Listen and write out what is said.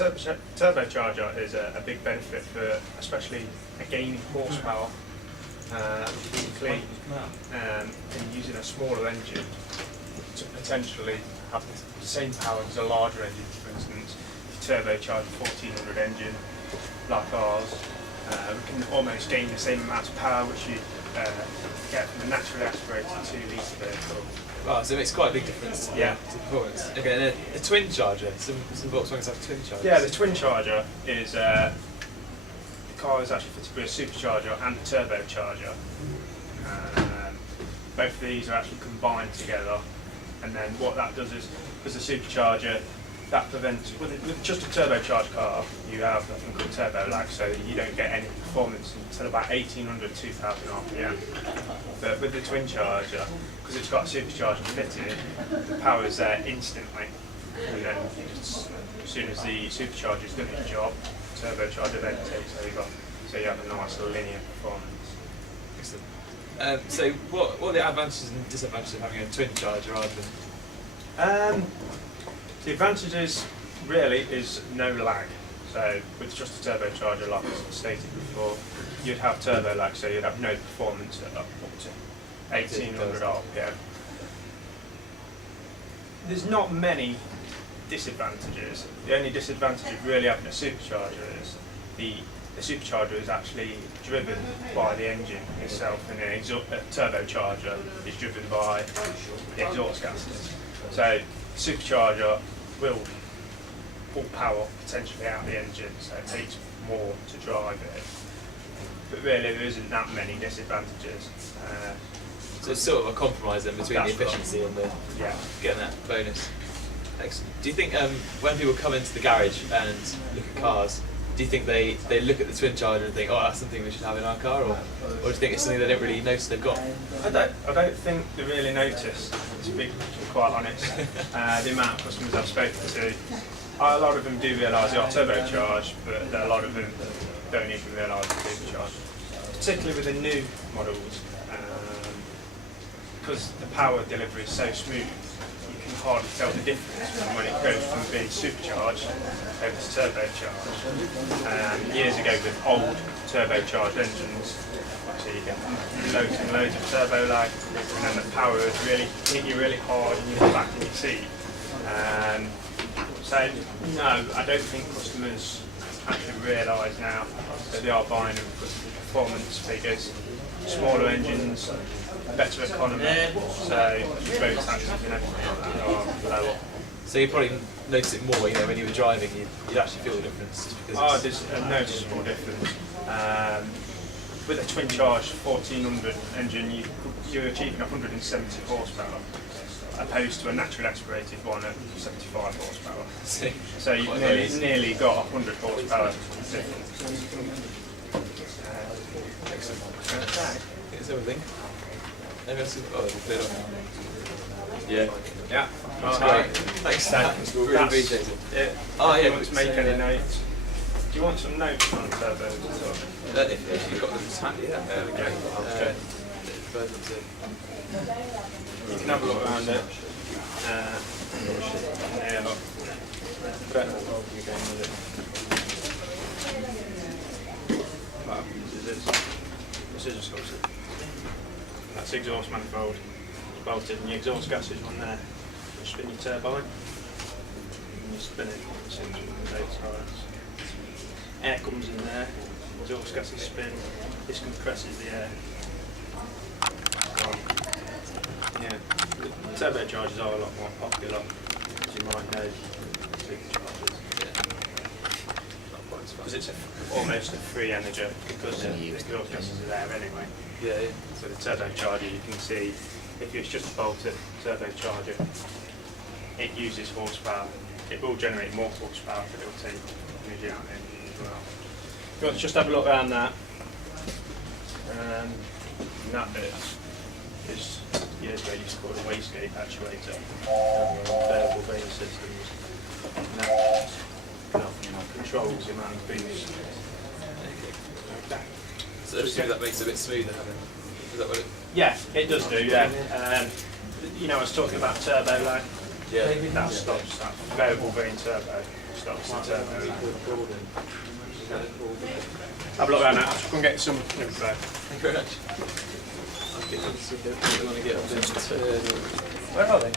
Turbocharger is a big benefit for especially gaining horsepower, being clean, and using a smaller engine to potentially have the same power as a larger engine. For instance, if you turbocharge a 1400 engine like ours, we can almost gain the same amount of power which you get from a naturally aspirated 2-litre vehicle. Wow, so it makes quite a big difference yeah. to performance. Okay, and a twin charger. Some Volkswagens have twin chargers. Yeah, the twin charger is the car is actually fitted with a supercharger and a turbocharger. Both of these are actually combined together, and then what that does is, because the supercharger, that prevents, with just a turbocharged car, you have something called turbo lag, so you don't get any performance until about 1800, 2000 RPM. But with the twin charger, because it's got a supercharger fitted, the power is there instantly. And then as soon as the supercharger's done its job, the turbocharger then takes over. So you have a nice linear performance. Excellent. So what are the advantages and disadvantages of having a twin charger rather than? The advantages really is no lag. So with just a turbocharger, like I stated before, you'd have turbo lag, so you'd have no performance at up to 1800 RPM. There's not many disadvantages. The only disadvantage of really having a supercharger is the supercharger is actually driven by the engine itself, and the turbocharger is driven by the exhaust gases. So supercharger will pull power potentially out of the engine, so it takes more to drive it. But really there isn't that many disadvantages. So it's sort of a compromise then between the efficiency right. and getting that bonus. Excellent. Do you think when people come into the garage and look at cars, do you think they look at the twin charger and think, oh, that's something we should have in our car, or do you think it's something they don't really notice they've got? I don't think they really notice, to be quite honest. The amount of customers I've spoken to, a lot of them do realise they are turbocharged, but a lot of them don't even realise they're supercharged. Particularly with the new models, because the power delivery is so smooth, you can hardly tell the difference from when it goes from being supercharged over to turbocharged. Years ago with old turbocharged engines, obviously you get loads and loads of turbo lag, and then the power would really hit you really hard and you're back in your seat. So no, I don't think customers actually realise now that they are buying them because of the performance figures. Smaller engines, better economy, so your road taxes and everything like that are lower. So you probably notice it more, when you were driving, you'd actually feel the difference. There's a noticeable difference. With a twin charged 1400 engine, you're achieving 170 horsepower, opposed to a naturally aspirated one at 75 horsepower. So you've nearly got 100 horsepower difference. Excellent. Here's everything. Maybe Yeah. That's great. Thanks, Stan. Really appreciate it. Oh, yeah. Want to make any notes? Do you want some notes on turbos as well? If you've got them handy, there we go. You can have a look around it. Yeah, look. This is just that's the exhaust manifold. It's bolted, and the exhaust gas is on there. You spin your turbine, and you spin it on both sides. Air comes in there, exhaust gases spin, this compresses the air. Yeah, the turbochargers are a lot more popular, as you might know, superchargers. Because it's almost a free energy, because the exhaust gases are there anyway. Yeah. So the turbocharger, you can see, if it's just a bolted turbocharger, it uses horsepower. It will generate more horsepower, but it will take energy out of the engine as well. If you want to just have a look around that, and that bit is years ago used to call a wastegate actuator, variable vane systems, and that controls the amount of boost. So that makes it a bit smoother, is that what it? Yeah, it does do, yeah. I was talking about turbo lag. Yeah. That stops that variable vane turbo, stops the turbo. Have a look around now. Go and get some info. Thank you very much. I want to get up there. Where are they?